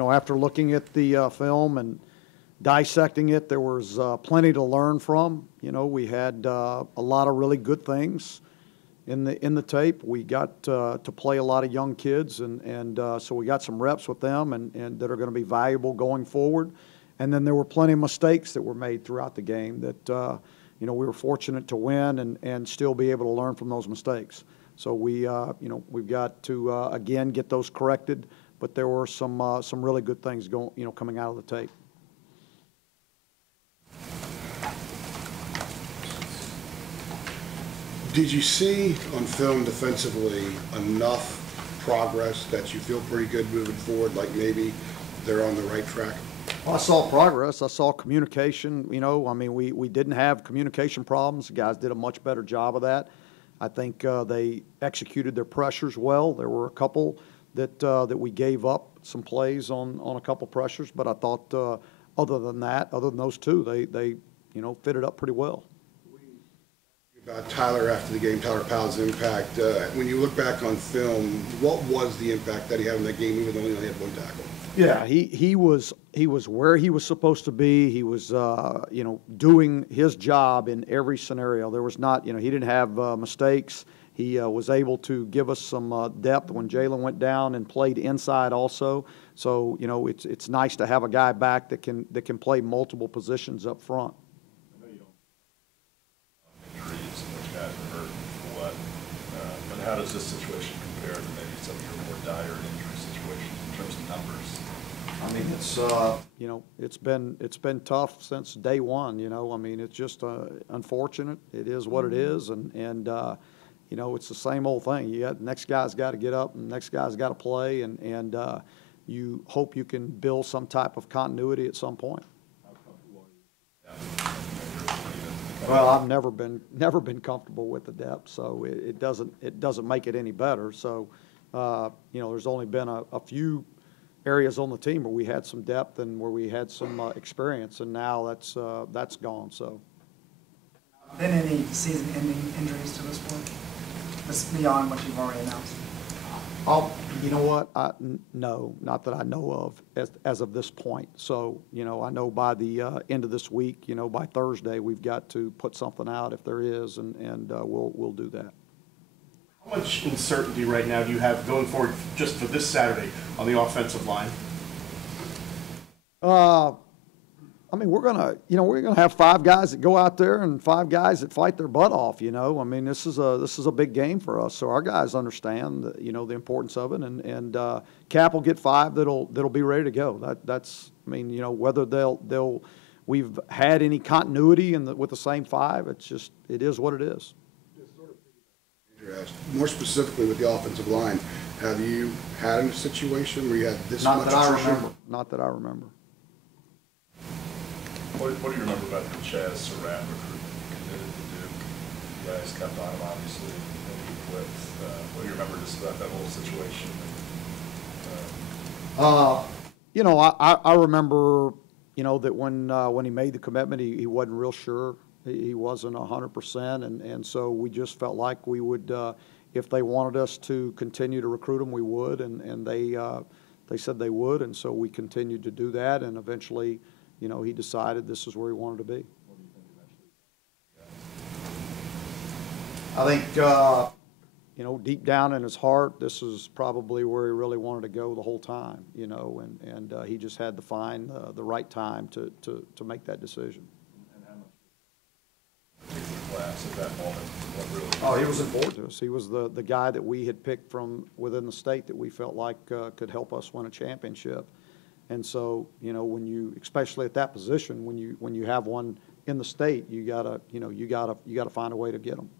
after looking at the film and dissecting it, there was plenty to learn from. We had a lot of really good things in the tape. We got to play a lot of young kids, and so we got some reps with them, and that are going to be valuable going forward. And then there were plenty of mistakes that were made throughout the game that we were fortunate to win and still be able to learn from those mistakes. So we've got to again get those corrected. But there were some really good things coming out of the tape. Did you see on film defensively enough progress that you feel pretty good moving forward, like maybe they're on the right track? Well, I saw progress. I saw communication. We didn't have communication problems. The guys did a much better job of that. I think they executed their pressures well. There were a couple that we gave up some plays on a couple pressures, but I thought other than those two, they fitted up pretty well. About Tyler after the game, Tyler Powell's impact. When you look back on film, what was the impact that he had in that game, even though he only had one tackle? Yeah, he was where he was supposed to be. He was doing his job in every scenario. There was not he didn't have mistakes. He was able to give us some depth when Jalen went down and played inside also. So it's nice to have a guy back that can play multiple positions up front. But how does this situation compare to maybe some of your more dire injury situations in terms of numbers? I mean, it's been tough since day one. It's just unfortunate. It is what it is, and it's the same old thing. The next guy's got to get up, and the next guy's got to play, and you hope you can build some type of continuity at some point. Well, I've never been comfortable with the depth, so it doesn't make it any better. So, there's only been a few areas on the team where we had some depth and where we had some experience, and now that's gone. So, been any season-ending injuries to this point? That's beyond what you've already announced. You know what? No, not that I know of as of this point. So, I know by the end of this week, by Thursday, we've got to put something out if there is, and we'll do that. How much uncertainty right now do you have going forward just for this Saturday on the offensive line? We're gonna have 5 guys that go out there and 5 guys that fight their butt off. This is a big game for us, so our guys understand the importance of it, and Cap will get 5 that'll be ready to go. Whether we've had any continuity with the same 5, it is what it is. More specifically with the offensive line, have you had a situation where you had this much attrition? Not that I remember. What do you remember about the Chaz Surratt recruitment you committed to Duke? You guys kept on him, obviously, and he quit. What do you remember just about that whole situation? I remember, that when he made the commitment, he wasn't real sure. He wasn't 100%, and so we just felt like we would, if they wanted us to continue to recruit him, we would, and they said they would, and so we continued to do that, and eventually, he decided this is where he wanted to be. I think, deep down in his heart, this is probably where he really wanted to go the whole time, and he just had to find the right time to make that decision. Class at that moment? Oh, he was important to us. He was the guy that we had picked from within the state that we felt like could help us win a championship. And so, when you, especially at that position, when you have one in the state, you gotta find a way to get them.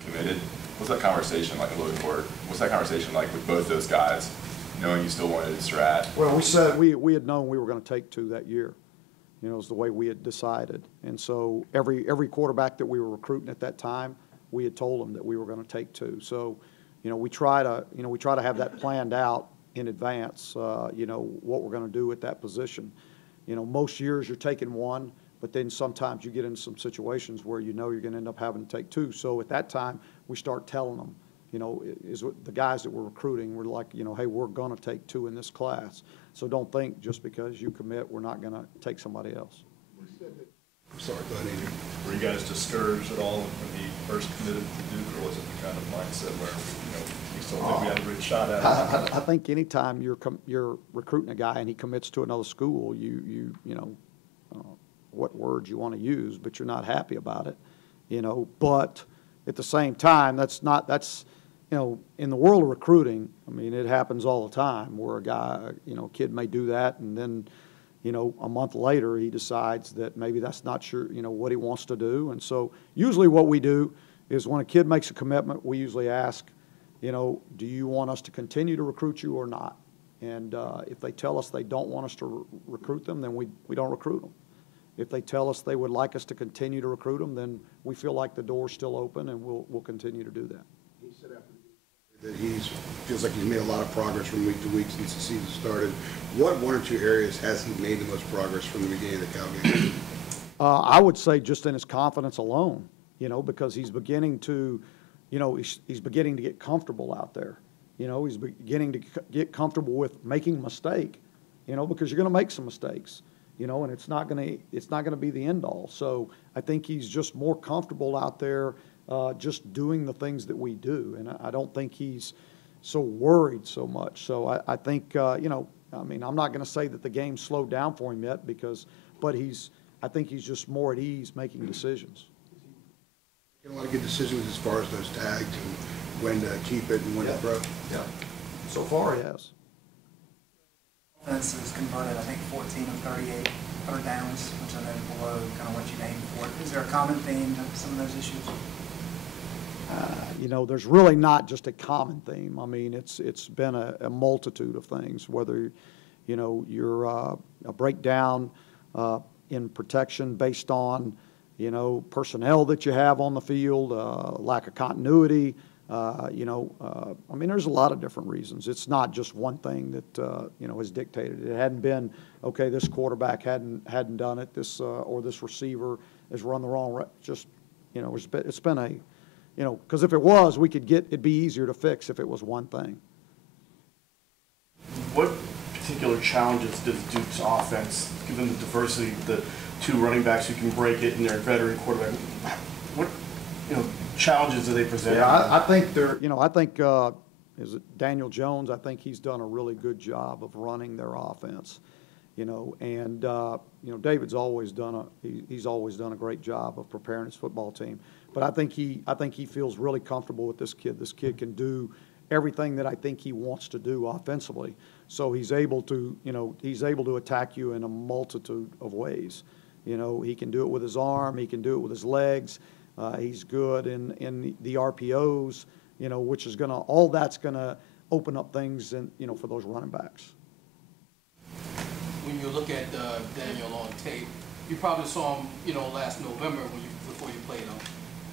Committed. What's that conversation like looking forward? What's that conversation like with both those guys, knowing you still wanted Strat? Well, we said we had known we were going to take 2 that year. It was the way we had decided. And so every quarterback that we were recruiting at that time, we had told them that we were going to take 2. So, we try to have that planned out in advance. What we're going to do at that position. Most years you're taking 1, but then sometimes you get into some situations where you're going to end up having to take 2. So at that time, we start telling them, you know, is what the guys that we're recruiting, we're like, you know, hey, we're going to take 2 in this class. So don't think just because you commit, we're not going to take somebody else. I'm sorry, go ahead, Adrian. Were you guys discouraged at all when he first committed to Duke, or was it the kind of mindset where, you know, you still think we had a great shot at it? I think anytime you're recruiting a guy and he commits to another school, you know, what words you want to use, but you're not happy about it, you know. But at the same time, that's, you know, in the world of recruiting, I mean, it happens all the time where a guy, you know, kid may do that, and then, you know, a month later he decides that maybe that's not sure, you know, what he wants to do. And so usually what we do is when a kid makes a commitment, we usually ask, you know, do you want us to continue to recruit you or not? And if they tell us they don't want us to recruit them, then we don't recruit them. If they tell us they would like us to continue to recruit them, then we feel like the door's still open, and we'll continue to do that. He said after that he feels like he's made a lot of progress from week to week since the season started. What 1 or 2 areas has he made the most progress from the beginning of the Cal game? I would say just in his confidence alone, you know, because he's beginning to, you know, he's beginning to get comfortable out there. You know, he's beginning to get comfortable with making a mistake, you know, because you're going to make some mistakes, you know, and it's not going to be the end all. So I think he's just more comfortable out there just doing the things that we do. And I don't think he's so worried so much. So I think, you know, I mean, I'm not going to say that the game slowed down for him yet but I think he's just more at ease making decisions. Making a lot of good decisions as far as those tags and when to keep it and when to throw. Yeah. So far, he has. Offense has converted, I think, 14 of 38 third downs, which I know below kind of what you aimed for. Is there a common theme to some of those issues? You know, there's really not just a common theme. I mean, it's been a multitude of things, whether, you know, you're a breakdown in protection based on, you know, personnel that you have on the field, lack of continuity, you know, I mean, there's a lot of different reasons. It's not just one thing that, you know, has dictated. It hadn't been, okay, this quarterback hadn't done it, this or this receiver has run the wrong, just, you know, it's been a, you know, because if it was, it'd be easier to fix if it was one thing. What particular challenges does Duke's offense, given the diversity of the 2 running backs who can break it and their veteran quarterback, what, you know, challenges do they present? Yeah, I think they're, you know, I think, is it Daniel Jones? I think he's done a really good job of running their offense, you know, and, you know, David's always he's always done a great job of preparing his football team. But I think he feels really comfortable with this kid. This kid can do everything that I think he wants to do offensively. So he's able to, you know, attack you in a multitude of ways. You know, he can do it with his arm. He can do it with his legs. He's good in the RPOs, you know, which is all that's going to open up things, you know, for those running backs. When you look at Daniel on tape, you probably saw him, you know, last November before you played him.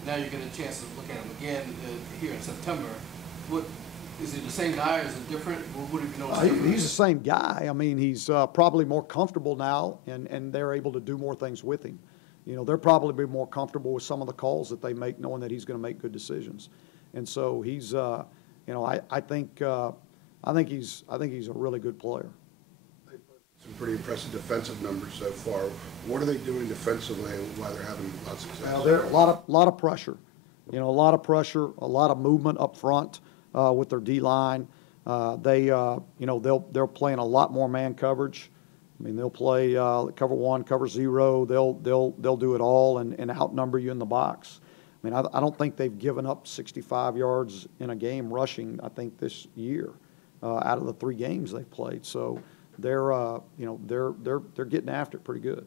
Now you get a chance to look at him again here in September. Is he the same guy, or is it different? What have you noticed? He's the same guy. I mean, he's probably more comfortable now, and they're able to do more things with him. You know, they're probably more comfortable with some of the calls that they make, knowing that he's going to make good decisions. And so he's, you know, I think he's a really good player. Some pretty impressive defensive numbers so far. What are they doing defensively and why they're having a lot of success? Well, there a lot of pressure. You know, a lot of pressure, a lot of movement up front with their D-line. You know, they're playing a lot more man coverage. I mean, they'll play cover 1, cover 0. They'll do it all and outnumber you in the box. I mean, I don't think they've given up 65 yards in a game rushing, I think, this year out of the 3 games they've played. So they're you know, they're getting after it pretty good.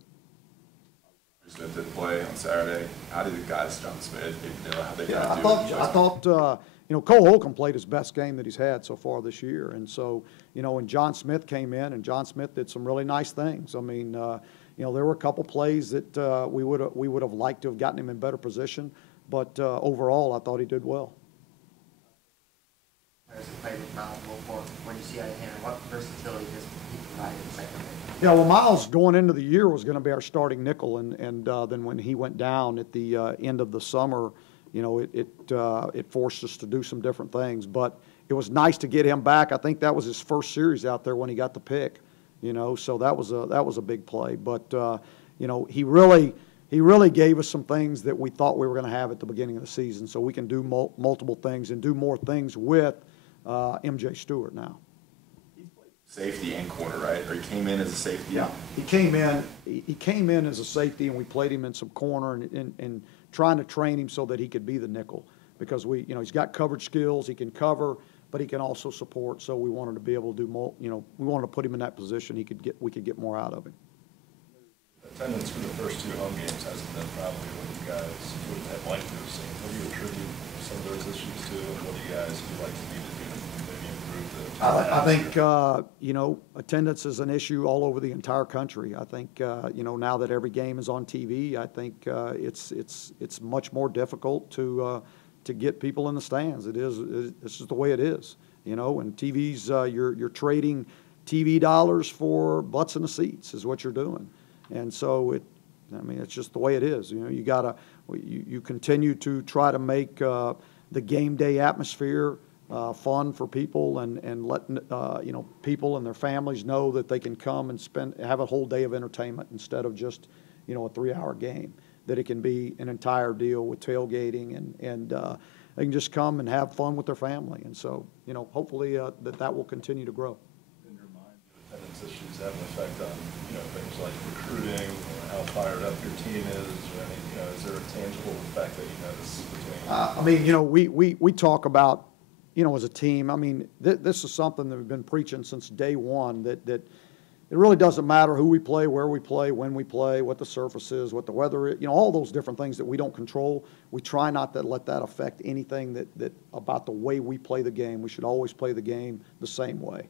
Smith didn't play on Saturday. How did the guys, John Smith, you know, how they Yeah, kind of do I thought you know, Cole Holcomb played his best game that he's had so far this year, and so, you know, and John Smith came in, and John Smith did some really nice things. I mean, you know, there were a couple plays that we would have liked to have gotten him in better position, but overall, I thought he did well. Players who play with Miles Wilfork, when you see out of him, what versatility does he provide in the secondary? Yeah, well, Miles going into the year was going to be our starting nickel, and then when he went down at the end of the summer, you know, it forced us to do some different things. But it was nice to get him back. I think that was his first series out there when he got the pick, you know, so that was a big play. But, you know, he really gave us some things that we thought we were going to have at the beginning of the season, so we can do multiple things and do more things with MJ Stewart now. Safety and corner, right? Or he came in as a safety? Yeah, he came in as a safety, and we played him in some corner and trying to train him so that he could be the nickel, because you know, he's got coverage skills, he can cover, but he can also support. So we wanted to be able to do more. You know, we wanted to put him in that position. We could get more out of him. Attendance for the first 2 home games hasn't been probably what you guys would have liked to have seen. What do you attribute some of those issues to, and what do you guys feel like you need to do to maybe improve the? I think, you know, attendance is an issue all over the entire country. I think, you know, now that every game is on TV, I think it's much more difficult to get people in the stands. This is the way it is, you know, and TV's, you're trading TV dollars for butts in the seats is what you're doing. And so I mean, it's just the way it is. You know, you continue to try to make the game day atmosphere fun for people, and let you know, people and their families know that they can come and have a whole day of entertainment instead of just, you know, a 3-hour game. That it can be an entire deal with tailgating, and they can just come and have fun with their family. And so, you know, hopefully that will continue to grow. In your mind, do attendance issues have an effect on, you know, things like recruiting or how fired up your team is, or any, you know, is there a tangible effect that you notice between? I mean, you know, we talk about, you know, as a team. I mean, this is something that we've been preaching since day one, that it really doesn't matter who we play, where we play, when we play, what the surface is, what the weather is, you know, all those different things that we don't control. We try not to let that affect anything that about the way we play the game. We should always play the game the same way.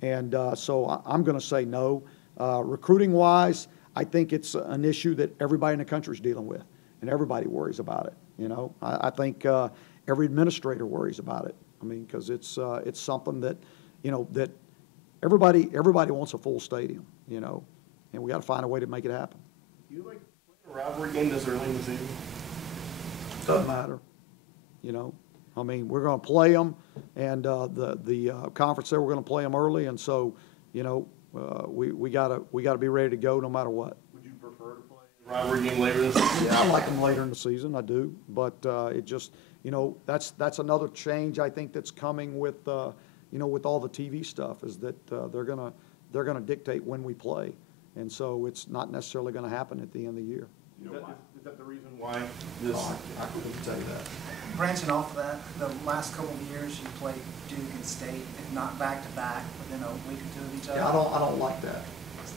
And so I'm going to say no. Recruiting-wise, I think it's an issue that everybody in the country is dealing with, and everybody worries about it. You know, I think every administrator worries about it. I mean, because it's something that, you know, that everybody wants a full stadium, you know, and we got to find a way to make it happen. Do you like playing a rivalry game this early in the season? Doesn't matter, you know. I mean, we're going to play them, and the conference there, we're going to play them early, and so, you know, we gotta be ready to go no matter what. Would you prefer to play a rivalry game later in the season? Yeah, I like them later in the season. I do, but it just, you know, that's another change I think that's coming with, you know, with all the TV stuff, is that they're gonna dictate when we play, and so it's not necessarily going to happen at the end of the year. You know, is that the reason why this? I couldn't tell you that. Branching off of that, the last couple of years you played Duke and State, if not back to back, within a week or two of each other. Yeah, I don't like that.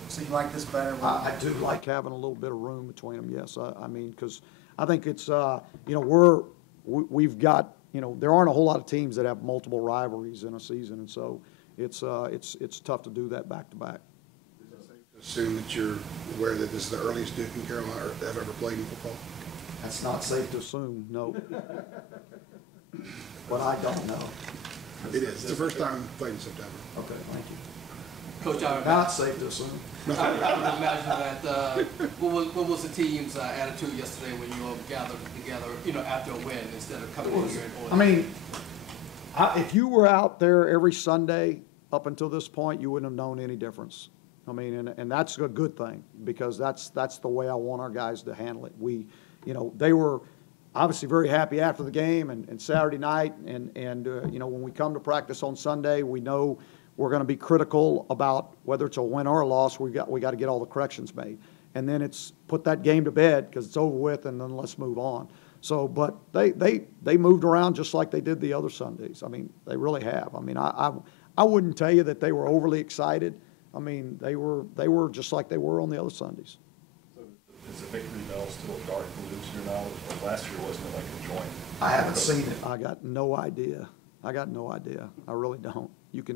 So you like this better? I do like having a little bit of room between them. Yes, I mean, because I think it's you know, we've got, you know, there aren't a whole lot of teams that have multiple rivalries in a season, and so it's tough to do that back to back. Is it safe to assume that you're aware that this is the earliest Duke and Carolina have ever played in football? That's not safe to assume, no. But I don't know. It is. It's the first time we played in September. Okay, thank you. Coach, Not safe to assume. I would imagine that, what was the team's attitude yesterday when you all gathered together, you know, after a win instead of coming in here and I mean, if you were out there every Sunday up until this point, you wouldn't have known any difference. I mean, and that's a good thing, because that's the way I want our guys to handle it. You know, they were obviously very happy after the game and Saturday night, and you know, when we come to practice on Sunday, we know we're going to be critical about whether it's a win or a loss. We got to get all the corrections made, and then it's put that game to bed because it's over with, and then let's move on. So, but they moved around just like they did the other Sundays. I mean, they really have. I mean, I wouldn't tell you that they were overly excited. I mean, they were just like they were on the other Sundays. So is the victory bell still dark blue to your knowledge? Like last year, wasn't it like a joint? I haven't seen it. I got no idea. I really don't.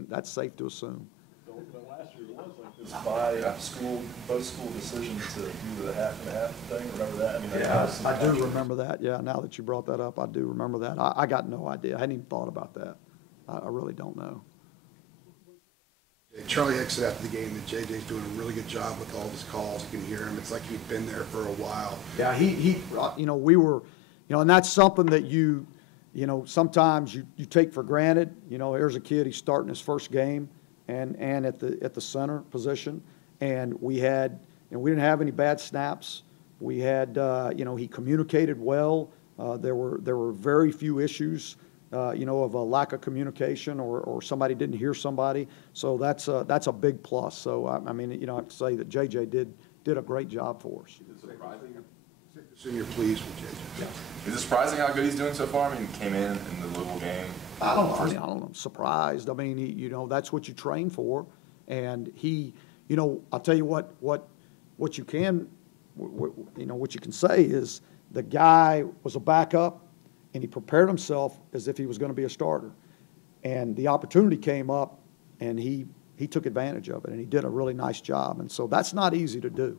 That's safe to assume. Last year was like this by both school decision to do the half and half thing. Remember that? I mean, Yeah, I do remember that. Yeah, now that you brought that up, I do remember that. I got no idea. I hadn't even thought about that. I really don't know. Charlie Hicks said after the game that JJ's doing a really good job with all of his calls. You can hear him. It's like he'd been there for a while. Yeah, he you know, we were, You know, and that's something that you know, sometimes you take for granted. You know, here's a kid, he's starting his first game and at the center position. And we didn't have any bad snaps. We had, you know, he communicated well. There were very few issues, you know, of a lack of communication or somebody didn't hear somebody. So that's a big plus. So, I mean, you know, I have to say that JJ did a great job for us. So you're pleased with JJ? Is it surprising how good he's doing so far? I mean, he came in the Louisville game. I don't know. I'm surprised. I mean, you know, that's what you train for. And he, you know, I'll tell you what you can, you know, what you can say is the guy was a backup and he prepared himself as if he was going to be a starter. And the opportunity came up and he took advantage of it and he did a really nice job. And so that's not easy to do.